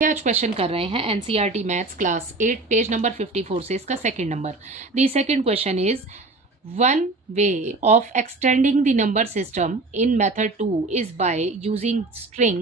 आज क्वेश्चन कर रहे हैं NCERT maths class 8 page number 54 से इसका second number. The second question is one way of extending the number system in method 2 is by using string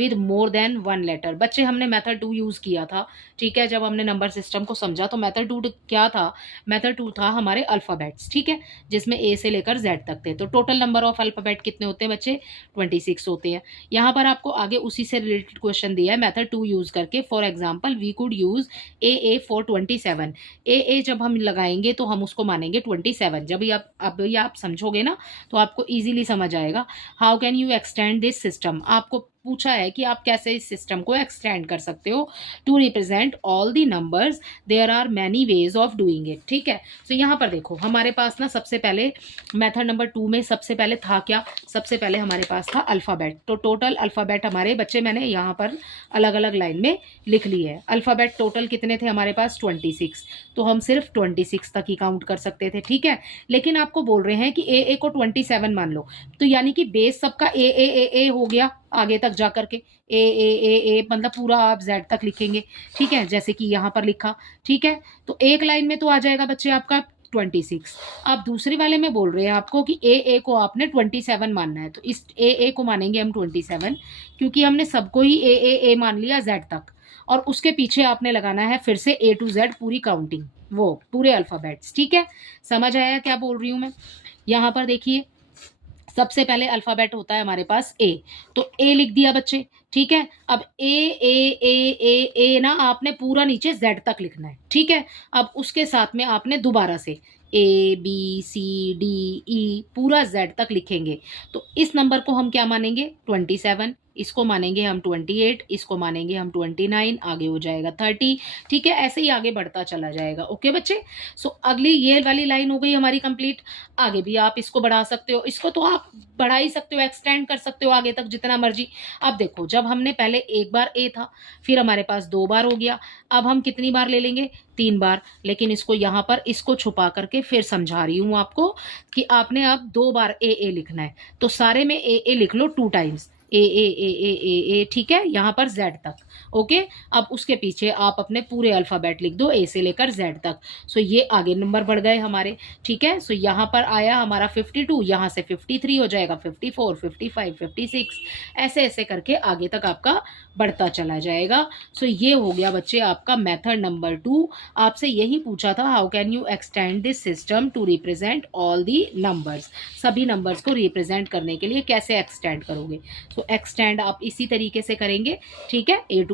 with more than one letter। बच्चे हमने method 2 use किया था, ठीक है। जब हमने नंबर सिस्टम को समझा तो मेथड 2 क्या था? मेथड 2 था हमारे अल्फाबेट्स, ठीक है, जिसमें ए से लेकर जेड तक थे। तो टोटल नंबर ऑफ अल्फाबेट कितने होते हैं बच्चे? 26 होते हैं। यहाँ पर आपको आगे उसी से रिलेटेड क्वेश्चन दिया है मेथड 2 यूज करके। For example we could use A for 27। A जब हम लगाएंगे तो हम उसको मानेंगे 27। जब भी आप समझोगे ना तो आपको इजीली समझ आएगा। How can you extend this system? आपको पूछा है कि आप कैसे इस सिस्टम को एक्सटेंड कर सकते हो to represent all the numbers. There are many ways of doing it, ठीक है। तो यहाँ पर देखो हमारे पास ना सबसे पहले मेथड नंबर 2 में सबसे पहले था क्या? सबसे पहले हमारे पास था अल्फाबेट। तो टोटल अल्फाबेट हमारे बच्चे मैंने यहाँ पर अलग अलग लाइन में लिख ली है। अल्फाबेट टोटल कितने थे हमारे पास? 26। तो हम सिर्फ 26 तक ही काउंट कर सकते थे, ठीक है। लेकिन आपको बोल रहे हैं कि ए को 27 मान लो, तो यानी कि बेस सबका ए हो गया आगे तक जा करके। ए मतलब पूरा आप जेड तक लिखेंगे, ठीक है, जैसे कि यहाँ पर लिखा, ठीक है। तो एक लाइन में तो आ जाएगा बच्चे आपका 26। अब दूसरे वाले में बोल रहे हैं आपको कि ए को आपने 27 मानना है। तो इस ए को मानेंगे हम 27, क्योंकि हमने सबको ही ए मान लिया जेड तक। और उसके पीछे आपने लगाना है फिर से ए टू जेड पूरी काउंटिंग, वो पूरे अल्फाबेट्स, ठीक है। समझ आया क्या बोल रही हूं मैं? यहाँ पर देखिए सबसे पहले अल्फाबेट होता है हमारे पास ए। तो ए लिख दिया बच्चे, ठीक है। अब ए ना आपने पूरा नीचे जेड तक लिखना है, ठीक है। अब उसके साथ में आपने दोबारा से A B C D E पूरा जेड तक लिखेंगे। तो इस नंबर को हम क्या मानेंगे? 27। इसको मानेंगे हम 28, इसको मानेंगे हम 29, आगे हो जाएगा 30, ठीक है। ऐसे ही आगे बढ़ता चला जाएगा। ओके बच्चे, सो अगली ये वाली लाइन हो गई हमारी कंप्लीट। आगे भी आप इसको बढ़ा सकते हो, इसको तो आप बढ़ा ही सकते हो, एक्सटेंड कर सकते हो आगे तक जितना मर्जी। अब देखो जब हमने पहले एक बार ए था, फिर हमारे पास 2 बार हो गया, अब हम कितनी बार ले लेंगे? 3 बार। लेकिन इसको यहाँ पर इसको छुपा करके फिर समझा रही हूँ आपको कि आपने अब 2 बार ए लिखना है। तो सारे में ए लिख लो 2 टाइम्स, ए, ठीक है, यहाँ पर जेड तक। ओके, अब उसके पीछे आप अपने पूरे अल्फाबेट लिख दो ए से लेकर जेड तक। सो ये आगे नंबर बढ़ गए हमारे, ठीक है। सो यहाँ पर आया हमारा 52, यहाँ से 53 हो जाएगा, 54, 55, 56, ऐसे ऐसे करके आगे तक आपका बढ़ता चला जाएगा। सो ये हो गया बच्चे आपका मेथड नंबर 2। आपसे यही पूछा था how can you extend this system to represent all the numbers. सभी नंबर्स को रिप्रेजेंट करने के लिए कैसे एक्सटेंड करोगे? सो एक्सटेंड आप इसी तरीके से करेंगे, ठीक है। ए टू